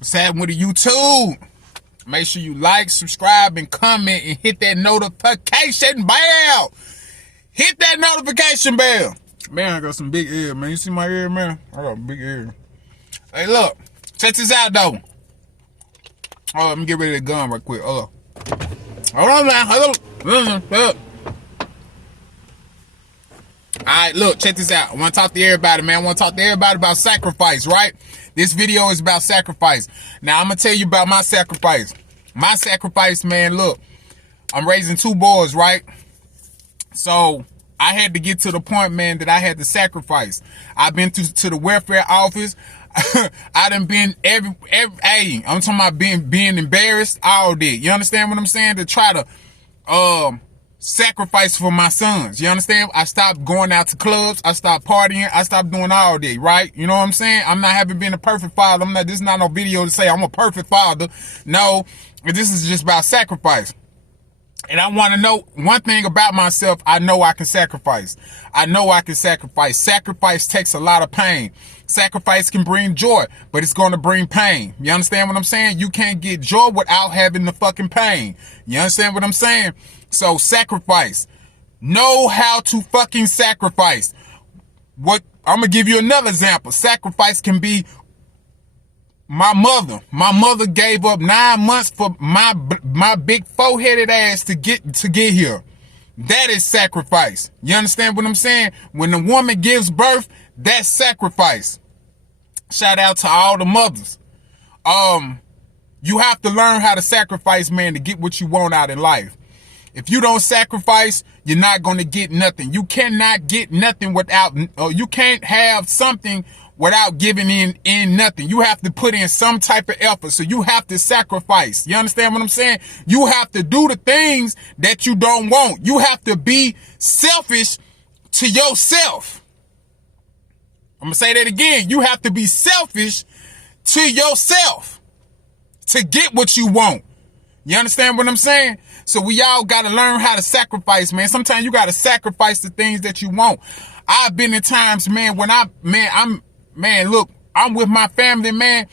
What's happening with the YouTube? Make sure you like, subscribe, and comment, and hit that notification bell. Hit that notification bell. Man, I got some big ear, man. You see my ear, man? I got a big ear. Hey, look. Check this out, though. Oh, let me get rid of the gun right quick. Hold on, man. Hold on. Alright, look, check this out. I want to talk to everybody, man. I want to talk to everybody about sacrifice, right? This video is about sacrifice. Now, I'm going to tell you about my sacrifice. My sacrifice, man, look. I'm raising 2 boys, right? So, I had to get to the point, man, that I had to sacrifice. I've been to the welfare office. I done been hey, I'm talking about being embarrassed all day. You understand what I'm saying? To try to, sacrifice for my sons. You understand? I stopped going out to clubs. I stopped partying. I stopped doing all day, right? You know what I'm saying? I'm not having been a perfect father. This is not no video to say I'm a perfect father. No, this is just about sacrifice. And I want to know one thing about myself. I know I can sacrifice. I know I can sacrifice. Sacrifice takes a lot of pain. Sacrifice can bring joy, but it's going to bring pain. You understand what I'm saying? You can't get joy without having the fucking pain. You understand what I'm saying? So sacrifice. Know how to fucking sacrifice. What I'm going to give you another example. Sacrifice can be my mother. My mother gave up 9 months for my big 4-headed ass to get here. That is sacrifice. You understand what I'm saying? When a woman gives birth, that's sacrifice. Shout out to all the mothers. You have to learn how to sacrifice, man, to get what you want out in life. If you don't sacrifice, you're not going to get nothing. You cannot get nothing without, you can't have something without giving in nothing. You have to put in some type of effort. So you have to sacrifice. You understand what I'm saying? You have to do the things that you don't want. You have to be selfish to yourself. I'm going to say that again. You have to be selfish to yourself to get what you want. You understand what I'm saying? So we all got to learn how to sacrifice, man. Sometimes you got to sacrifice the things that you want. I've been in times, man, when look, I'm with my family, man,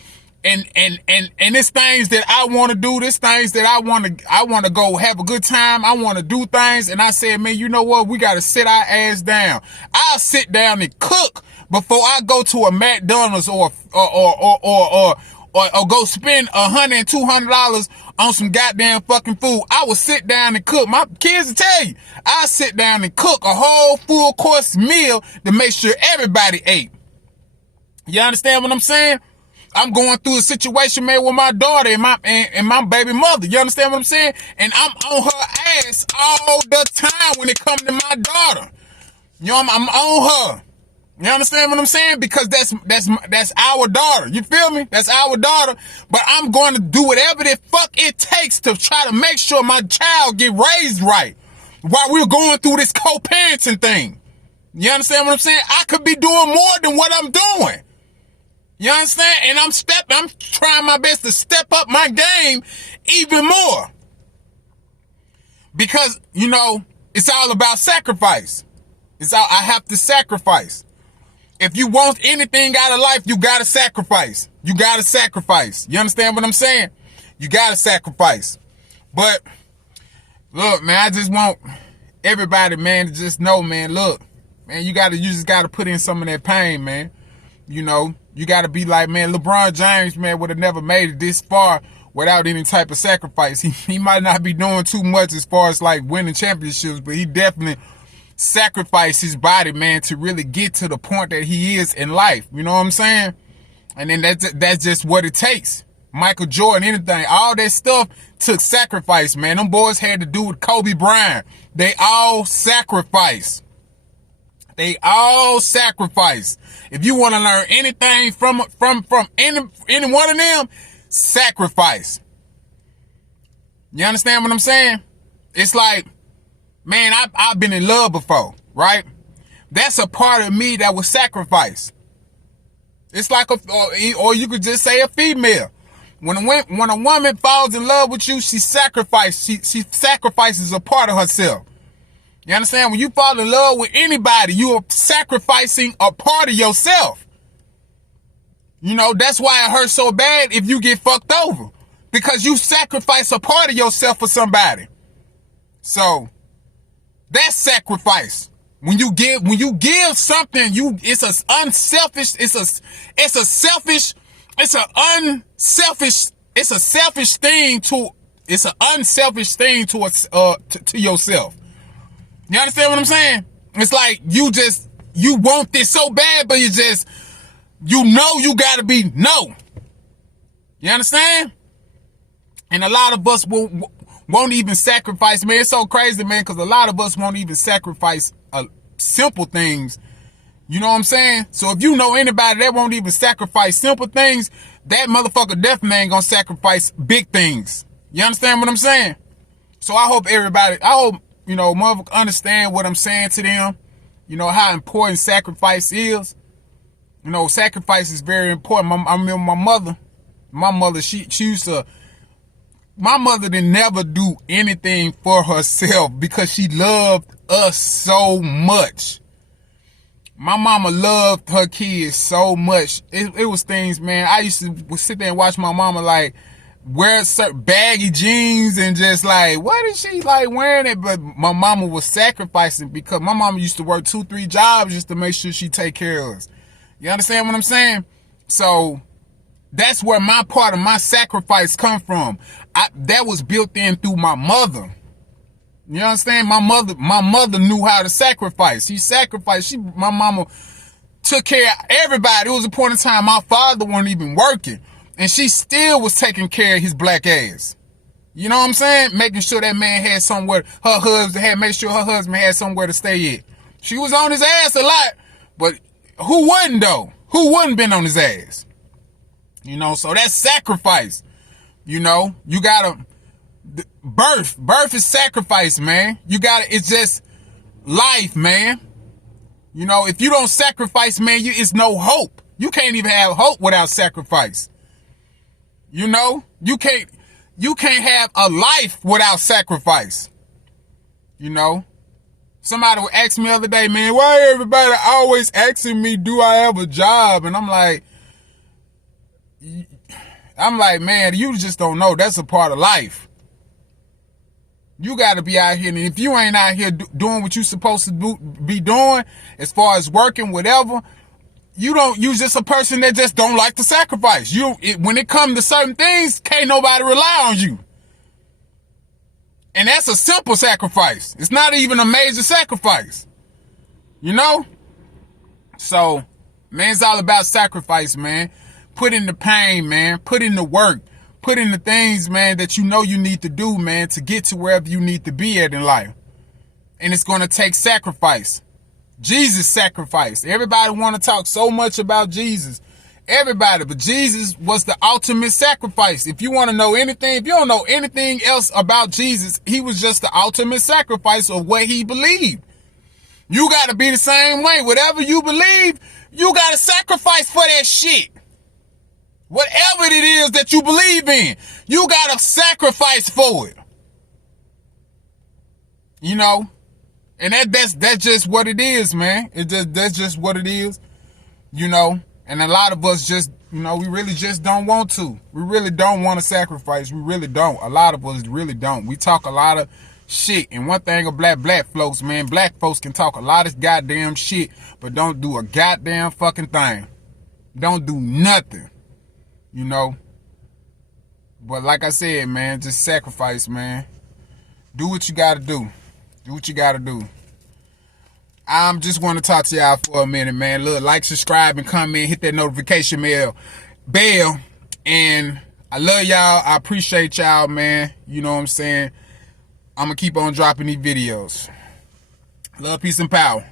and it's things that I want to do. There's things that I want to go have a good time. I want to do things. And I said, man, you know what? We got to sit our ass down. I'll sit down and cook before I go to a McDonald's or go spend $100 and $200 on some goddamn fucking food. I will sit down and cook. My kids will tell you, I sit down and cook a whole full course meal to make sure everybody ate. You understand what I'm saying? I'm going through a situation, man, with my daughter and my baby mother. You understand what I'm saying? And I'm on her ass all the time when it comes to my daughter. You know, I'm on her. You understand what I'm saying? Because that's our daughter. You feel me? That's our daughter. But I'm going to do whatever the fuck it takes to try to make sure my child get raised right while we're going through this co-parenting thing. You understand what I'm saying? I could be doing more than what I'm doing. You understand? And I'm trying my best to step up my game even more. Because, you know, it's all about sacrifice. I have to sacrifice. If you want anything out of life, you gotta sacrifice. You gotta sacrifice. You understand what I'm saying? You gotta sacrifice. But, look, man, I just want everybody, man, to just know, man, look, man, you just gotta put in some of that pain, man. You know, you gotta be like, man, LeBron James, man, would have never made it this far without any type of sacrifice. He might not be doing too much as far as like winning championships, but he definitely sacrifice his body, man, to really get to the point that he is in life. You know what I'm saying? And then that's just what it takes. Michael Jordan, anything, all that stuff took sacrifice, man. Them boys had to do with Kobe Bryant. They all sacrifice. They all sacrifice. If you want to learn anything from any one of them, sacrifice. You understand what I'm saying? It's like, man, I've been in love before, right? That's a part of me that was sacrificed. It's like or you could just say a female. When a woman falls in love with you, she sacrifices a part of herself. You understand? When you fall in love with anybody, you are sacrificing a part of yourself. You know, that's why it hurts so bad if you get fucked over. Because you sacrifice a part of yourself for somebody. So, that's sacrifice. When you give something, it's an unselfish, it's a selfish thing to yourself. You understand what I'm saying? It's like you want this so bad, but you gotta be no. You understand? And a lot of us won't even sacrifice, man. It's so crazy, man, because a lot of us won't even sacrifice simple things. You know what I'm saying? So if you know anybody that won't even sacrifice simple things, that motherfucker definitely ain't gonna sacrifice big things. You understand what I'm saying? So I hope motherfuckers understand what I'm saying to them. You know, how important sacrifice is. You know, sacrifice is very important. I remember my mother, she used to, my mother didn't never do anything for herself because she loved us so much. My mama loved her kids so much. It was things, man. I used to sit there and watch my mama like wear certain baggy jeans and just like, what is she like wearing it? But my mama was sacrificing because my mama used to work 2-3 jobs just to make sure she take care of us. You understand what I'm saying? So that's where my part of my sacrifice come from. That was built in through my mother. You understand? My mother knew how to sacrifice. She sacrificed. My mama took care of everybody. It was a point in time my father wasn't even working, and she still was taking care of his black ass. You know what I'm saying? Making sure that man had somewhere. Made sure her husband had somewhere to stay at. She was on his ass a lot, but who wouldn't though? Who wouldn't been on his ass? You know, so that's sacrifice. You know, you gotta, birth is sacrifice, man. It's just life, man. You know, if you don't sacrifice, man, it's no hope. You can't even have hope without sacrifice. You know, you can't have a life without sacrifice. You know, somebody would ask me the other day, man, why everybody always asking me, do I have a job? And I'm like, man, you just don't know. That's a part of life. You got to be out here. And if you ain't out here doing what you supposed to be doing, as far as working, whatever, you just a person that just don't like to sacrifice. When it comes to certain things, can't nobody rely on you. And that's a simple sacrifice. It's not even a major sacrifice. You know? So, man, it's all about sacrifice, man. Put in the pain, man. Put in the work. Put in the things, man, that you know you need to do, man, to get to wherever you need to be at in life. And it's going to take sacrifice. Jesus sacrificed. Everybody want to talk so much about Jesus. Everybody, but Jesus was the ultimate sacrifice. If you want to know anything, if you don't know anything else about Jesus, he was just the ultimate sacrifice of what he believed. You got to be the same way. Whatever you believe, you got to sacrifice for that shit. Whatever it is that you believe in, you got to sacrifice for it. You know? And that's just what it is, man. That's just what it is. You know? And a lot of us just, you know, we really just don't want to. We really don't want to sacrifice. We really don't. A lot of us really don't. We talk a lot of shit. And one thing about black folks, man, black folks can talk a lot of goddamn shit, but don't do a goddamn fucking thing. Don't do nothing. You know? But like I said, man, just sacrifice, man. Do what you gotta do. Do what you gotta do. I'm just want to talk to y'all for a minute, man. Look, like, subscribe, and comment. Hit that notification bell. And I love y'all. I appreciate y'all, man. You know what I'm saying? I'm going to keep on dropping these videos. Love, peace, and power.